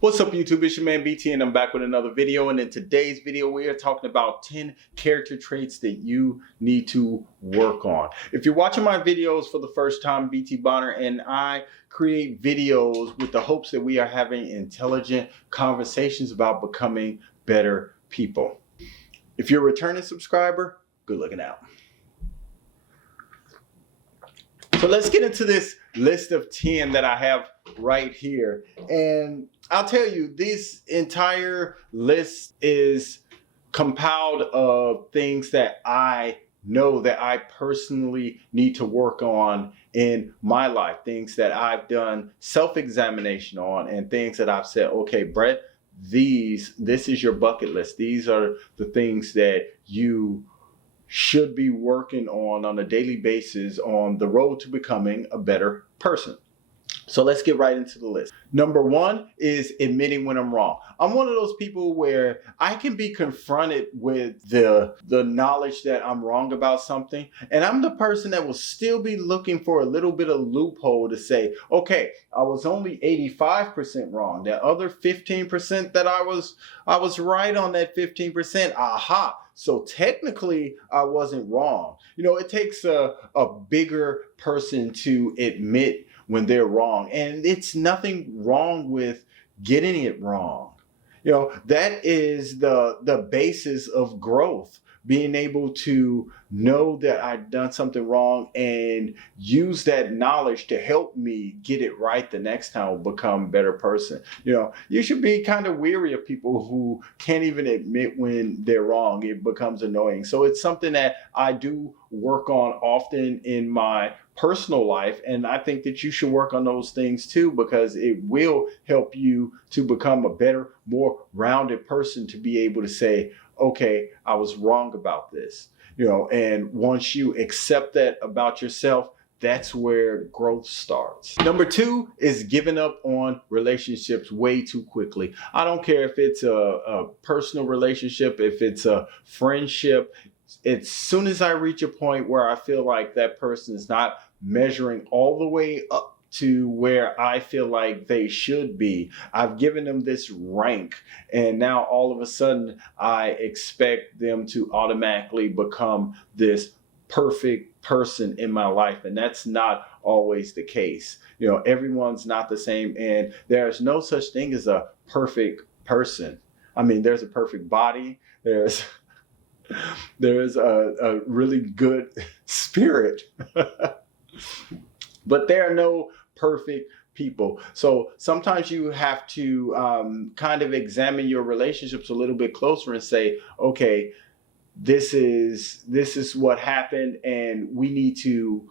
What's up YouTube, it's your man BT and I'm back with another video, and in today's video we are talking about 10 character traits that you need to work on. If you're watching my videos for the first time, BT Bonner and I create videos with the hopes that we are having intelligent conversations about becoming better people. If you're a returning subscriber, good looking out. So let's get into this list of 10 that I have right here. And I'll tell you, this entire list is compiled of things that I know that I personally need to work on in my life, things that I've done self-examination on, and things that I've said, okay, Brett, this is your bucket list. These are the things that you should be working on a daily basis on the road to becoming a better person. So let's get right into the list. Number one is admitting when I'm wrong. I'm one of those people where I can be confronted with the knowledge that I'm wrong about something, and I'm the person that will still be looking for a little bit of loophole to say, okay, I was only 85% wrong. That other 15% that I was right on that 15%. Aha. So technically I wasn't wrong. You know, it takes a bigger person to admit when they're wrong, and it's nothing wrong with getting it wrong. You know, that is the basis of growth, being able to know that I've done something wrong and use that knowledge to help me get it right the next time, or become a better person. You know, you should be kind of weary of people who can't even admit when they're wrong. It becomes annoying. So it's something that I do work on often in my personal life, and I think that you should work on those things too, because it will help you to become a better, more rounded person, to be able to say, okay, I was wrong about this. You know, and once you accept that about yourself, that's where growth starts. Number two is giving up on relationships way too quickly. I don't care if it's a personal relationship, if it's a friendship. As soon as I reach a point where I feel like that person is not measuring all the way up to where I feel like they should be, I've given them this rank, and now all of a sudden I expect them to automatically become this perfect person in my life, and that's not always the case. You know, everyone's not the same, and there's no such thing as a perfect person. I mean, there's a perfect body, there's a really good spirit, but there are no perfect people. So sometimes you have to kind of examine your relationships a little bit closer and say, okay, this is what happened, and we need to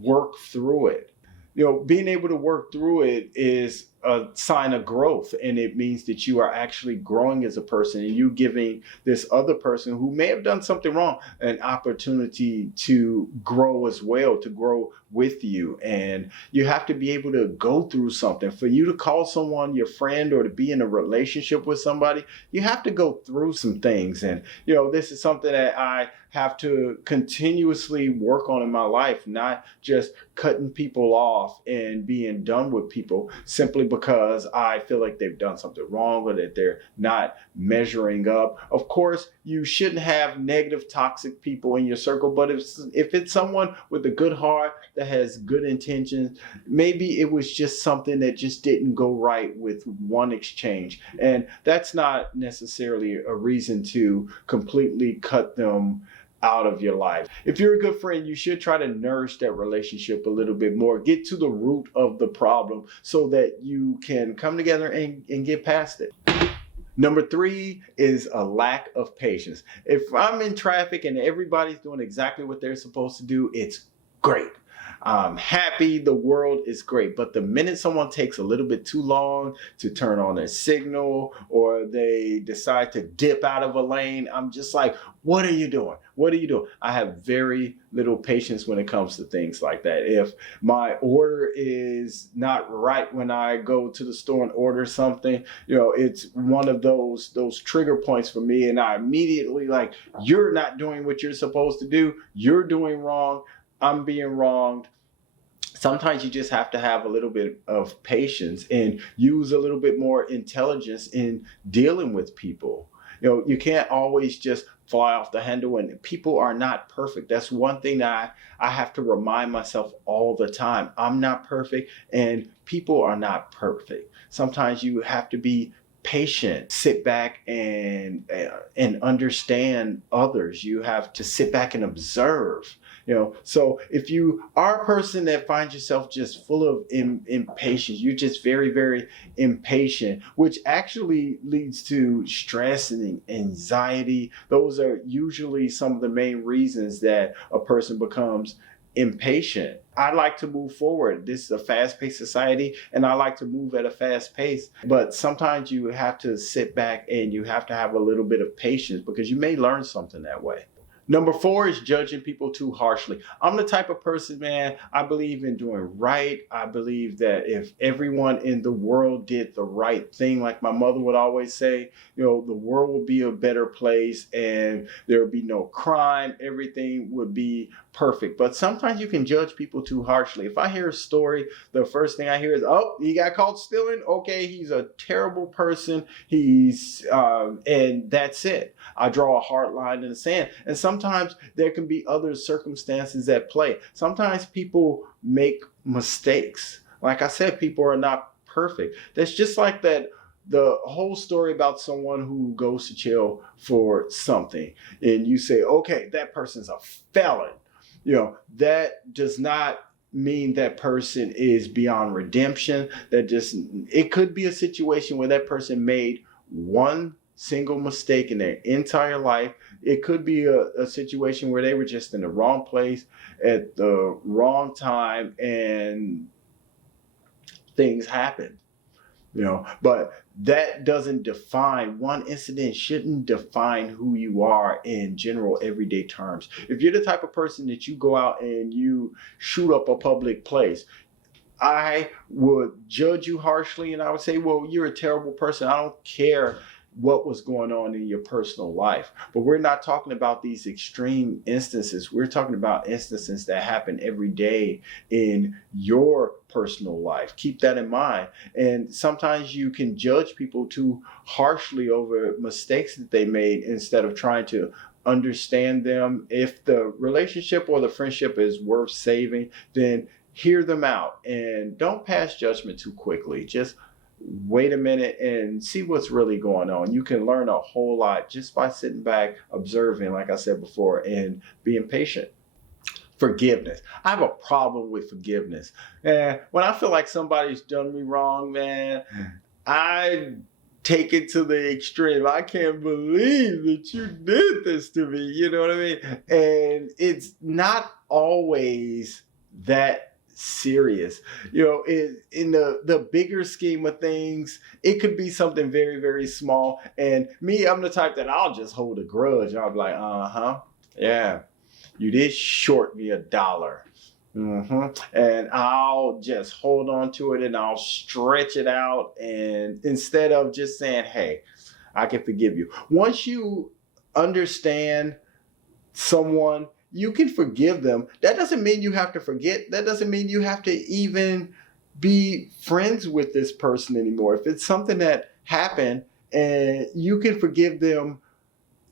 work through it. You know, being able to work through it is a sign of growth, and it means that you are actually growing as a person, and you giving this other person who may have done something wrong an opportunity to grow as well, to grow with you. And you have to be able to go through something. For you to call someone your friend, or to be in a relationship with somebody, you have to go through some things. And you know, this is something that I have to continuously work on in my life, not just cutting people off and being done with people simply because I feel like they've done something wrong, or that they're not measuring up. Of course, you shouldn't have negative, toxic people in your circle, but if it's someone with a good heart that has good intentions, maybe it was just something that just didn't go right with one exchange, and that's not necessarily a reason to completely cut them out of your life. If you're a good friend, you should try to nourish that relationship a little bit more. Get to the root of the problem so that you can come together and get past it. Number three is a lack of patience. If I'm in traffic and everybody's doing exactly what they're supposed to do, it's great. I'm happy, the world is great. But the minute someone takes a little bit too long to turn on their signal, or they decide to dip out of a lane, I'm just like, what are you doing? What are you doing? I have very little patience when it comes to things like that. If my order is not right when I go to the store and order something, you know, it's one of those trigger points for me, and I immediately like, you're not doing what you're supposed to do. You're doing wrong. I'm being wronged. Sometimes you just have to have a little bit of patience and use a little bit more intelligence in dealing with people. You can't always just fly off the handle, and people are not perfect. That's one thing that I have to remind myself all the time. I'm not perfect, and people are not perfect. Sometimes you have to be patient, sit back and understand others. You have to sit back and observe. So if you are a person that finds yourself just full of impatience, you're just very, very impatient, which actually leads to stress and anxiety. Those are usually some of the main reasons that a person becomes impatient. I like to move forward. This is a fast-paced society, and I like to move at a fast pace. But sometimes you have to sit back and you have to have a little bit of patience, because you may learn something that way. Number 4 is judging people too harshly. I'm the type of person, man, I believe in doing right. I believe that if everyone in the world did the right thing, like my mother would always say, the world would be a better place and there would be no crime. Everything would be perfect. But sometimes you can judge people too harshly. If I hear a story, the first thing I hear is, oh, he got caught stealing. Okay, he's a terrible person. And that's it. I draw a hard line in the sand. And sometimes there can be other circumstances at play. Sometimes people make mistakes. Like I said, people are not perfect. That's just like that. The whole story about someone who goes to jail for something, and you say, okay, that person's a felon. That does not mean that person is beyond redemption. It could be a situation where that person made one single mistake in their entire life. It could be a situation where they were just in the wrong place at the wrong time and things happen. But that doesn't define, one incident shouldn't define who you are in general everyday terms. If you're the type of person that you go out and you shoot up a public place, I would judge you harshly, and I would say, well, you're a terrible person. I don't care what was going on in your personal life. But we're not talking about these extreme instances. We're talking about instances that happen every day in your personal life. Keep that in mind. And sometimes you can judge people too harshly over mistakes that they made instead of trying to understand them. If the relationship or the friendship is worth saving, then hear them out and don't pass judgment too quickly. Just wait a minute and see what's really going on. You can learn a whole lot just by sitting back, observing, like I said before, and being patient. Forgiveness. I have a problem with forgiveness. And when I feel like somebody's done me wrong, man, I take it to the extreme. I can't believe that you did this to me. You know what I mean? And it's not always that serious. In the bigger scheme of things, it could be something very, very small. And me, I'm the type that I'll just hold a grudge. I'll be like, yeah, you did short me $1. And I'll just hold on to it and I'll stretch it out. And instead of just saying, hey, I can forgive you. Once you understand someone, you can forgive them. That doesn't mean you have to forget. That doesn't mean you have to even be friends with this person anymore. If it's something that happened and you can forgive them,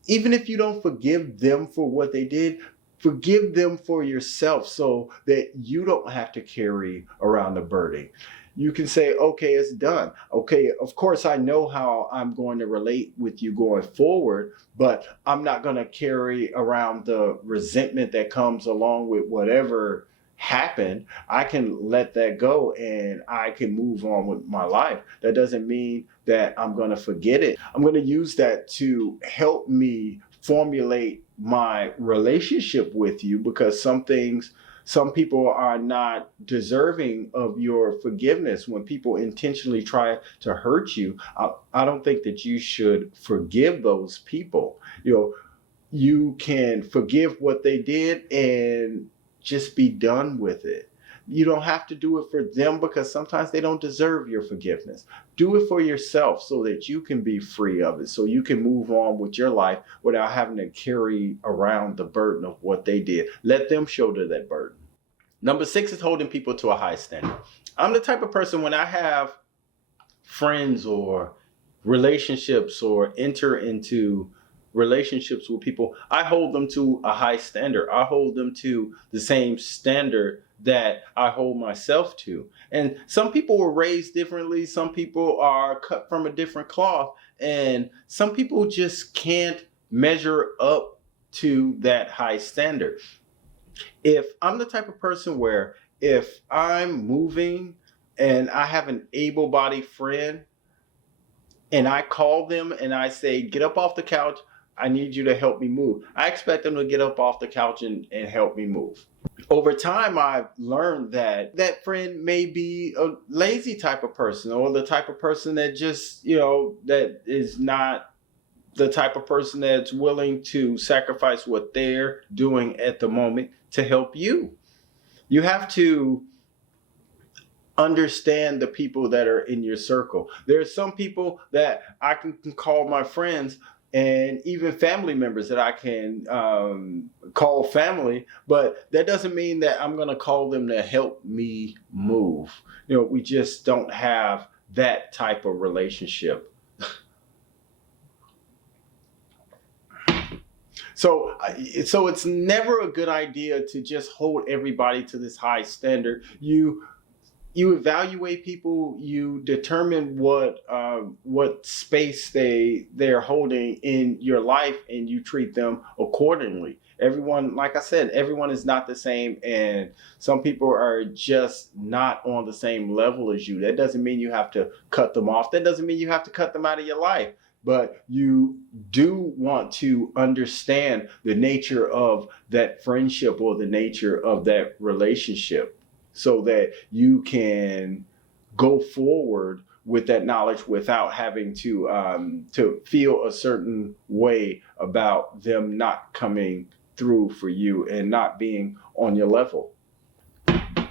even if you don't forgive them for what they did, forgive them for yourself so that you don't have to carry around the burden. You can say, okay, it's done. Okay, of course, I know how I'm going to relate with you going forward, but I'm not going to carry around the resentment that comes along with whatever happened. I can let that go and I can move on with my life. That doesn't mean that I'm going to forget it. I'm going to use that to help me formulate my relationship with you, because some people are not deserving of your forgiveness. When people intentionally try to hurt you, I don't think that you should forgive those people. You can forgive what they did and just be done with it. You don't have to do it for them, because sometimes they don't deserve your forgiveness. Do it for yourself so that you can be free of it, so you can move on with your life without having to carry around the burden of what they did. Let them shoulder that burden. Number 6 is holding people to a high standard. I'm the type of person, when I have friends or relationships or enter into relationships with people, I hold them to a high standard. I hold them to the same standard that I hold myself to. And some people were raised differently. Some people are cut from a different cloth. And some people just can't measure up to that high standard. If I'm the type of person where if I'm moving and I have an able-bodied friend and I call them and I say, get up off the couch, I need you to help me move, I expect them to get up off the couch and help me move. Over time, I've learned that that friend may be a lazy type of person, or the type of person that just, that is not the type of person that's willing to sacrifice what they're doing at the moment to help you. You have to understand the people that are in your circle. There's some people that I can call my friends, and even family members that I can call family, but that doesn't mean that I'm going to call them to help me move. We just don't have that type of relationship. So it's never a good idea to just hold everybody to this high standard. You evaluate people, you determine what space they're holding in your life, and you treat them accordingly. Everyone, like I said, everyone is not the same, and some people are just not on the same level as you. That doesn't mean you have to cut them off. That doesn't mean you have to cut them out of your life. But you do want to understand the nature of that friendship or the nature of that relationship, so that you can go forward with that knowledge without having to feel a certain way about them not coming through for you and not being on your level.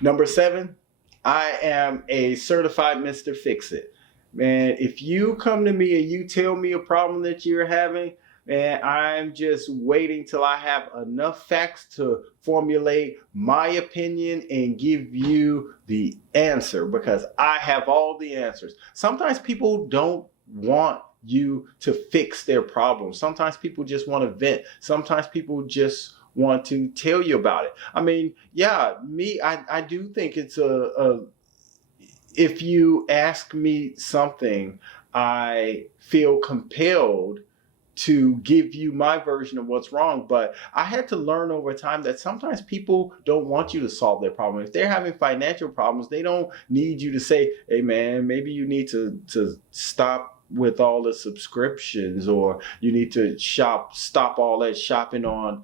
Number 7, I am a certified Mr. Fixit. Man, if you come to me and you tell me a problem that you're having, man, I'm just waiting till I have enough facts to formulate my opinion and give you the answer, because I have all the answers. Sometimes people don't want you to fix their problems. Sometimes people just want to vent. Sometimes people just want to tell you about it. I mean, yeah, I do think it's if you ask me something, I feel compelled to give you my version of what's wrong. But I had to learn over time that sometimes people don't want you to solve their problem. If they're having financial problems, they don't need you to say, hey man, maybe you need to stop with all the subscriptions, or you need to stop all that shopping on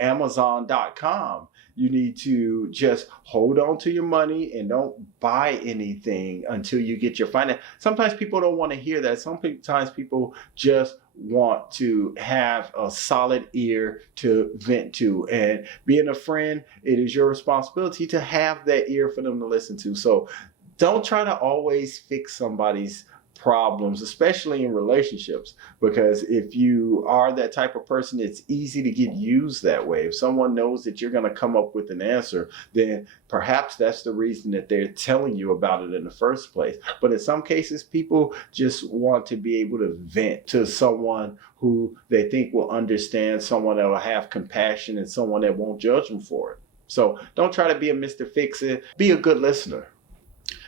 Amazon.com. You need to just hold on to your money and don't buy anything until you get your finance. Sometimes people don't want to hear that. Sometimes people just want to have a solid ear to vent to. And being a friend, it is your responsibility to have that ear for them to listen to. So don't try to always fix somebody's problems, especially in relationships, because if you are that type of person, it's easy to get used that way. If someone knows that you're going to come up with an answer, then perhaps that's the reason that they're telling you about it in the first place. But in some cases, people just want to be able to vent to someone who they think will understand, someone that will have compassion, and someone that won't judge them for it. So don't try to be a Mr. Fix-It. Be a good listener.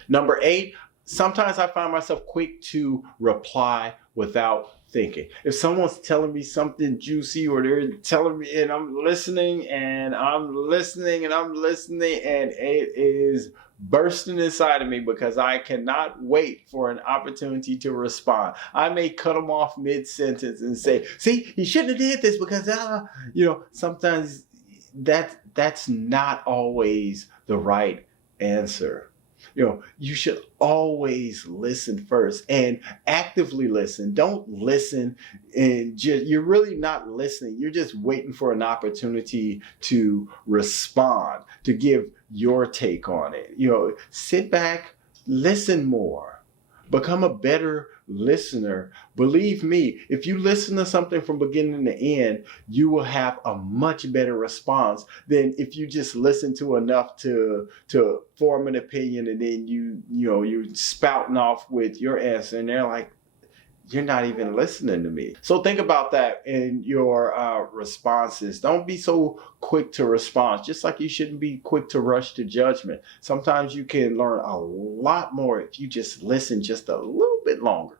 Number 8, sometimes I find myself quick to reply without thinking. If someone's telling me something juicy, or they're telling me, and I'm listening and I'm listening and I'm listening, and it is bursting inside of me because I cannot wait for an opportunity to respond. I may cut them off mid-sentence and say, see, he shouldn't have did this because, sometimes that's not always the right answer. You should always listen first, and actively listen. Don't listen and you're really not listening. You're just waiting for an opportunity to respond, to give your take on it. Sit back, listen more. Become a better listener. Believe me, if you listen to something from beginning to end, you will have a much better response than if you just listen to enough to form an opinion, and then you're spouting off with your answer, and they're like, you're not even listening to me. So think about that in your responses. Don't be so quick to respond, just like you shouldn't be quick to rush to judgment. Sometimes you can learn a lot more if you just listen just a little bit longer.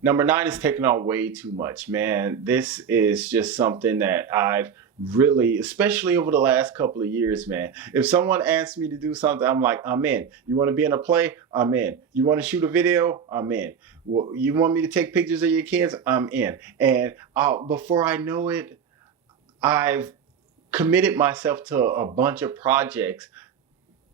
Number 9 is taking on way too much. Man, this is just something that I've really, especially over the last couple of years, man. If someone asks me to do something, I'm like, I'm in. You want to be in a play? I'm in. You want to shoot a video? I'm in. Well, you want me to take pictures of your kids? I'm in. And before I know it, I've committed myself to a bunch of projects.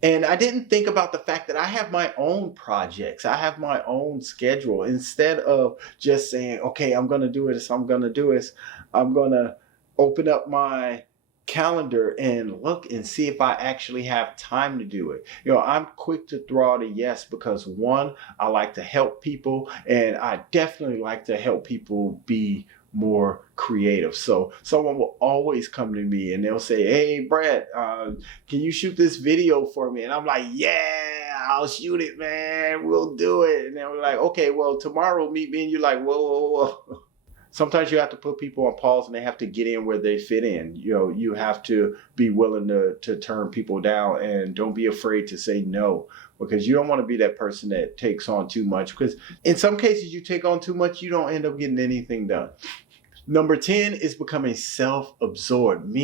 And I didn't think about the fact that I have my own projects. I have my own schedule. Instead of just saying, okay, I'm going to do this, I'm going to do this, I'm going to open up my calendar and look and see if I actually have time to do it. I'm quick to throw out a yes because, one, I like to help people, and I definitely like to help people be more creative. So someone will always come to me and they'll say, hey, Brad, can you shoot this video for me? And I'm like, yeah, I'll shoot it, man. We'll do it. And then we're like, okay, well, tomorrow meet me. And you're like, whoa, whoa, whoa. Sometimes you have to put people on pause and they have to get in where they fit in. You have to be willing to turn people down, and don't be afraid to say no, because you don't want to be that person that takes on too much, because in some cases you take on too much, you don't end up getting anything done. Number 10 is becoming self-absorbed.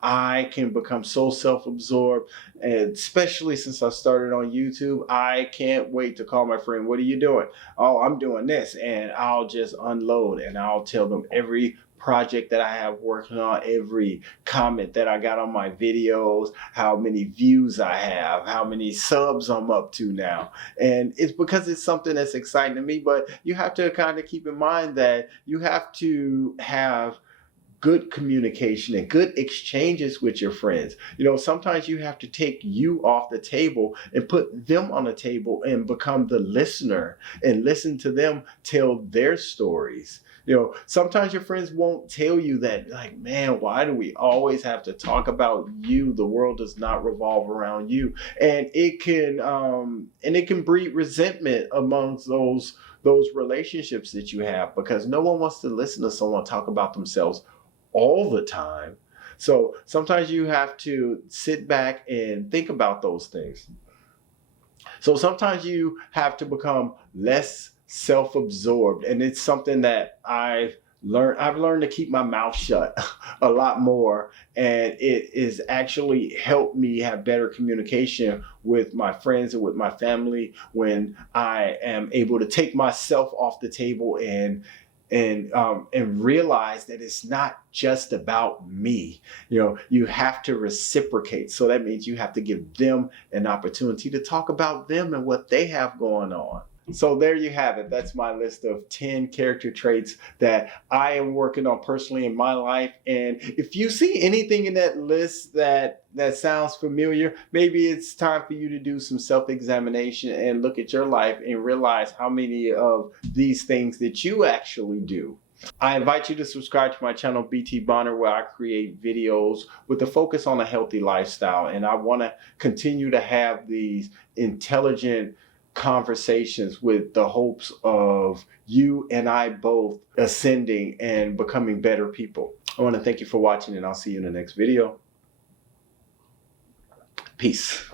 I can become so self-absorbed, and especially since I started on YouTube, I can't wait to call my friend. What are you doing? Oh, I'm doing this. And I'll just unload and I'll tell them every project that I have working on, every comment that I got on my videos, how many views I have, how many subs I'm up to now. And it's because it's something that's exciting to me, but you have to kind of keep in mind that you have to have good communication and good exchanges with your friends. Sometimes you have to take you off the table and put them on the table and become the listener and listen to them tell their stories. Sometimes your friends won't tell you that, like, man, why do we always have to talk about you? The world does not revolve around you. And it can breed resentment amongst those relationships that you have, because no one wants to listen to someone talk about themselves all the time. So sometimes you have to sit back and think about those things. So sometimes you have to become less self-absorbed, and it's something that I've learned to keep my mouth shut a lot more, and it is actually helped me have better communication with my friends and with my family when I am able to take myself off the table and realize that it's not just about me. You have to reciprocate. So that means you have to give them an opportunity to talk about them and what they have going on. So there you have it. That's my list of 10 character traits that I am working on personally in my life. And if you see anything in that list that sounds familiar, maybe it's time for you to do some self-examination and look at your life and realize how many of these things that you actually do. I invite you to subscribe to my channel, BT Bonner, where I create videos with a focus on a healthy lifestyle. And I want to continue to have these intelligent conversations with the hopes of you and I both ascending and becoming better people. I want to thank you for watching, and I'll see you in the next video. Peace.